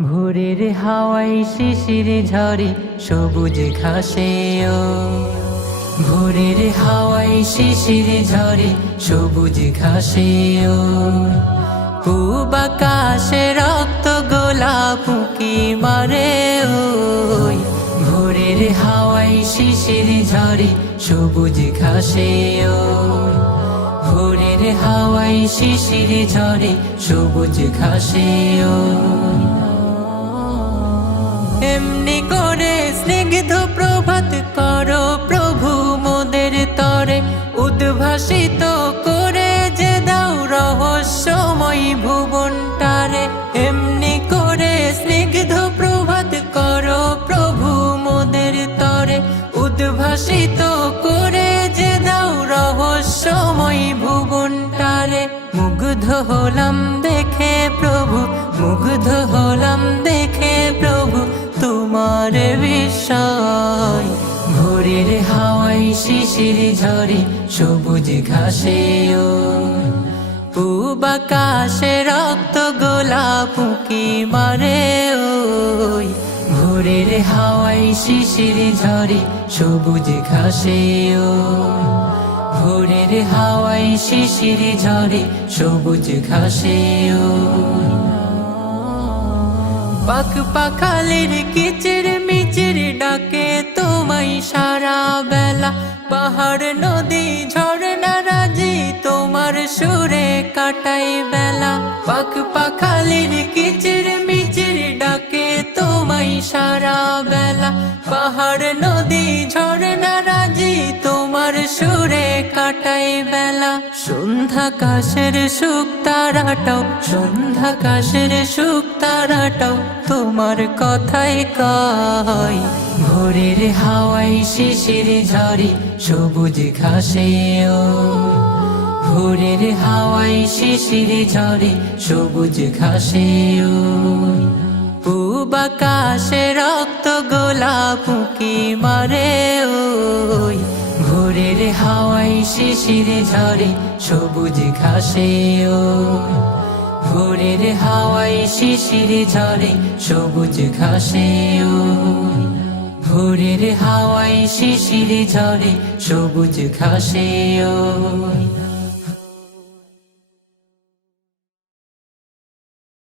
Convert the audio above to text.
ভোরের হাওয়ায় শিশির ঝরে সবুজ ঘাসে ভোরের হাওয়ায় শিশির ঝরে সবুজ ঘাসে পূব আকাশে রক্ত গোলাপ উঁকি মারে ওই ভোরের হাওয়ায় শিশির ঝরে সবুজ ঘাসে ভোরের হাওয়ায় শিশির ঝরে সবুজ ঘাসে এমনি করে স্নিগ্ধ প্রভাত করো প্রভু মোদের তরে উদ্ভাসিত করে যে দাও রহস্যময় ভুবনটারে এমনি করে স্নিগ্ধ প্রভাত করো প্রভু মোদের তরে উদ্ভাসিত করে যে দাও রহস্যময় ভুবনটারে মুগ্ধ হলাম দেখে প্রভু মুগ্ধ হলাম দেখে প্রভু তোমার বিস্ময় ভোরের হাওয়ায় শিশির ঝরে সবুজ ঘাসে পূব আকাশে রক্ত গোলাপ উঁকি মারে ওই ভোরের হাওয়ায় শিশির ঝরে সবুজ ঘাসে ভোরের হাওয়ায় শিশির ঝরে সবুজ ঘাসে পাখ পাখালির কিচির মিচির ডাকে তোমায় সারা বেলা পাহাড় নদী ঝর্ণা রাজি তোমার সুরে কাটাই বেলা পাখ পাখালির কিচির মিচির ডাকে তোমায় সারা বেলা পাহাড় নদী ঝর্ণা রাজি তোমার সুরে কাটাই বেলা সন্ধ্যাকাশের সুখ তারাটাও সন্ধ্যাকাশের সুখ তারাটাও তোমার কথাই কয় ভোরের হাওয়ায় শিশির ঝরে সবুজ ঘাসে ভোরের হাওয়ায় শিশির ঝরে সবুজ ঘাসে পূব আকাশে রক্ত গোলাপ উঁকি মারে ওই ভোরের হাওয়ায় শিশির ঝরে সবুজ ঘাসে ভোরের হাওয়ায় শিশির ঝরে সবুজ ঘাসে ভোরের হাওয়ায় শিশির ঝরে সবুজ ঘাসে